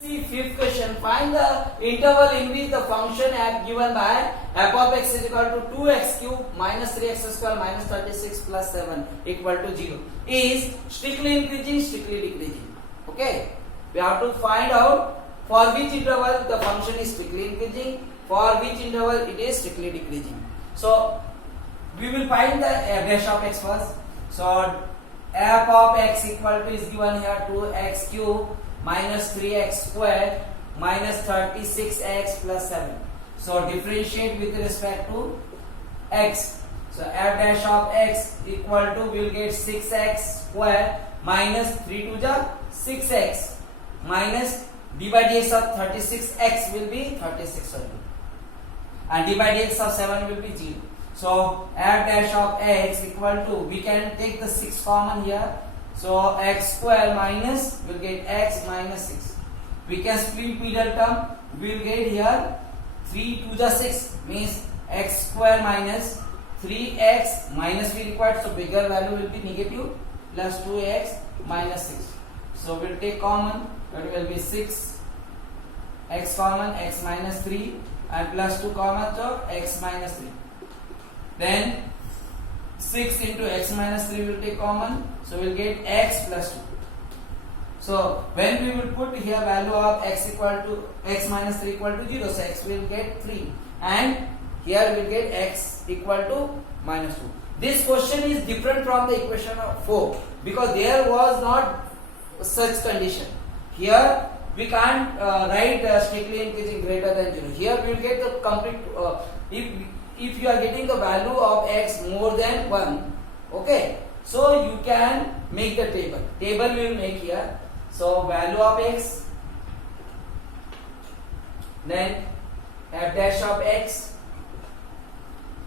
See fifth question. Find the interval in which the function f given by f of x is equal to 2x cube minus 3x square minus 36 plus 7 equal to 0 is strictly increasing, strictly decreasing. Okay. We have to find out for which interval the function is strictly increasing, for which interval it is strictly decreasing. So we will find the f dash of x first. So f of x equal to is given here 2x cube minus 3x square minus 36x plus 7. So differentiate with respect to x. So f dash of x equal to we will get 6x square minus 3 to the 6x minus d by dx of 36x will be 36 only, and d by dx of 7 will be 0. So f dash of x equal to, we can take the 6 common here. So x square minus, we will get x minus 6. We can split middle term. We will get here 3 to the 6 means x square minus 3x minus we required. So bigger value will be negative plus 2x minus 6. So we will take common. That will be 6 x common, x minus 3 and plus 2 common, so x minus 3. Then 6 into x minus 3 will take common, so we will get x plus 2. So when we will put here value of x equal to x minus 3 equal to 0, so x will get 3 and here we will get x equal to minus 2. This question is different from the equation of 4 because there was not such condition. Here we can't write strictly increasing greater than 0. Here we will get the complete, if you are getting the value of x more than 1, okay, so you can make the table. Table we will make here. So value of x, then f dash of x,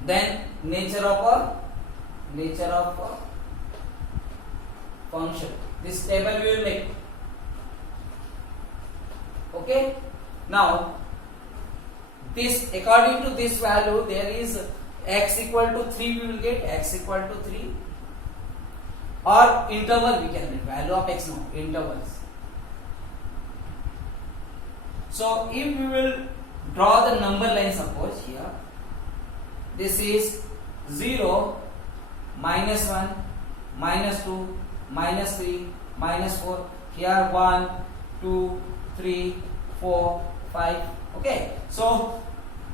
then nature of a function. This table we will make. Okay. Now this, according to this value, there is x equal to 3, we will get x equal to 3, or interval we can get value of x, no, intervals. So if we will draw the number line, suppose here this is 0, minus 1, minus 2, minus 3, minus 4, here 1, 2, 3, 4, 5. Okay, so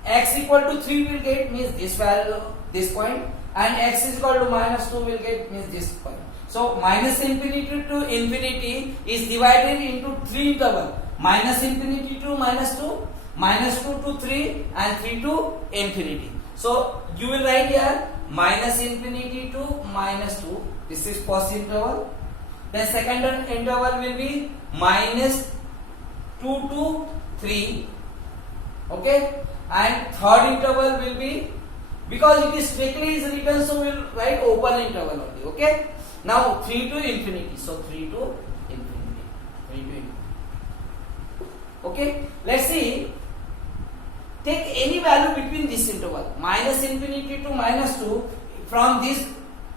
x equal to 3 will get means this value, this point, and x is equal to minus 2 will get means this point. So minus infinity to infinity is divided into 3 interval: minus infinity to minus 2, minus 2 to 3, and 3 to infinity. So you will write here minus infinity to minus 2. This is first interval. Then second interval will be minus 2 to 3. Okay, and third interval will be, because it is strictly is written, so we will write open interval only. Okay, now 3 to infinity, so 3 to infinity, 3 to infinity. Okay, let's see. Take any value between this interval, minus infinity to minus 2. From this,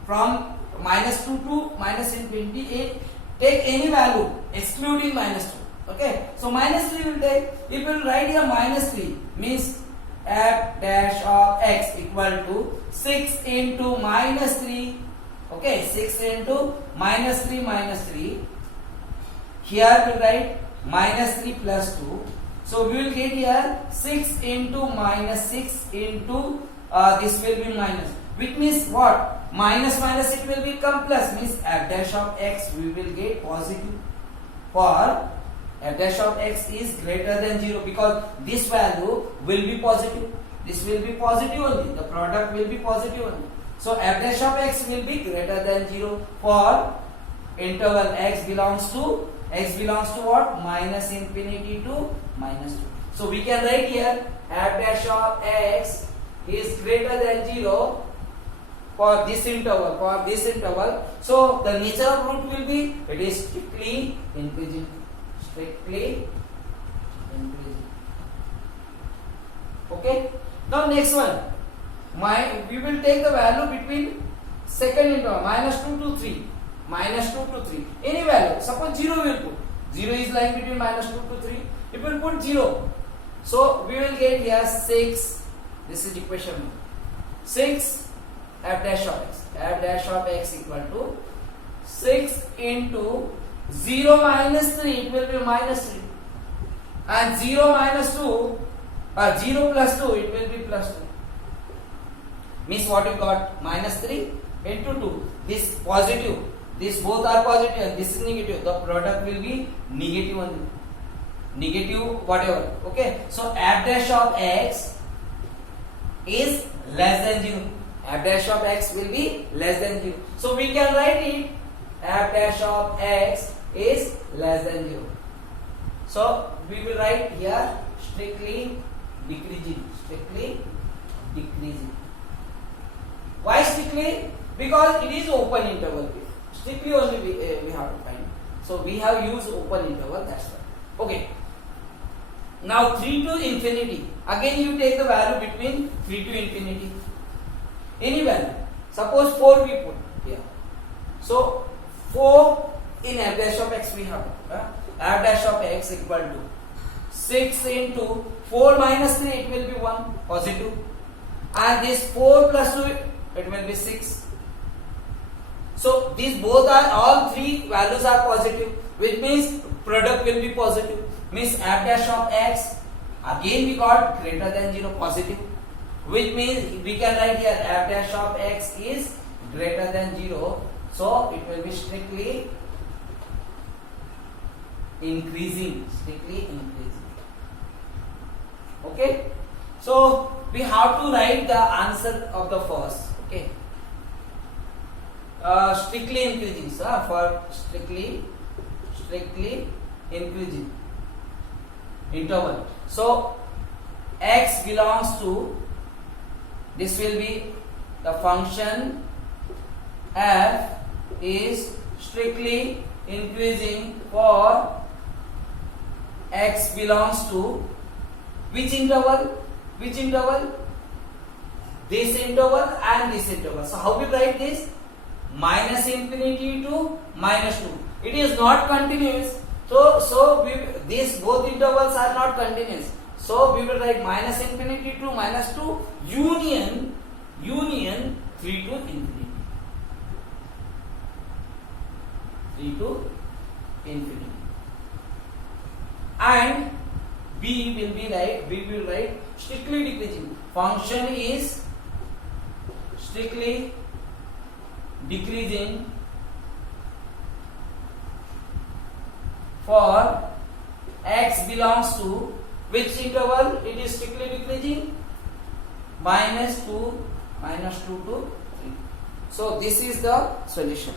from minus 2 to minus infinity, take any value excluding minus 2. Okay, so minus 3 will take, if we will write here minus 3 means f dash of x equal to 6 into minus 3. Okay, 6 into minus 3 minus 3. Here we write minus 3 plus 2. So we will get here 6 into minus 6 into this will be minus, which means what? Minus minus it will become plus, means f dash of x we will get positive for f dash of x is greater than 0, because this value will be positive. This will be positive only. The product will be positive only. So f dash of x will be greater than 0 for interval x belongs to what? Minus infinity to minus 2. So we can write here f dash of x is greater than 0 for this interval. So the nature of root will be, it is strictly increasing. Okay, now next one, we will take the value between second interval minus 2 to 3, any value, suppose 0 we will put, 0 is lying between minus 2 to 3. It will put 0. So we will get here 6. This is equation 1. 6 f dash of x. F dash of x equal to 6 into 0 minus 3. It will be minus 3. And 0 minus 2 or 0 plus 2, it will be plus 2. Means what you got? Minus 3 into 2. This positive. These both are positive and this is negative. The product will be negative only. Negative whatever. Okay. So f dash of x is less than 0. F dash of x will be less than 0. So we can write it f dash of x is less than 0. So we will write here strictly decreasing. Strictly decreasing. Why strictly? Because it is open interval. Strictly only we have to find. So we have used open interval, that's why. Okay. Now 3 to infinity. Again you take the value between 3 to infinity. Any value. Suppose 4 we put here. So 4 in f dash of x we have. F dash of x equal to 6 into 4 minus 3, it will be 1 positive. And this 4 plus 2, it will be 6. So these both are, all three values are positive, which means product will be positive. Means f dash of x, again we got greater than 0 positive, which means we can write here f dash of x is greater than 0. So it will be strictly increasing. Strictly increasing. Okay. So we have to write the answer of the first. Okay. Strictly increasing, for strictly increasing interval. So x belongs to, this will be the function f is strictly increasing for x belongs to which interval? Which interval? This interval and this interval. So how we write this? Minus infinity to minus 2. It is not continuous. So these both intervals are not continuous. So we will write minus infinity to minus 2 union 3 to infinity. 3 to infinity. And we will write strictly decreasing. Function is strictly decreasing for x belongs to which interval? It is strictly decreasing minus 2 to 3. So this is the solution.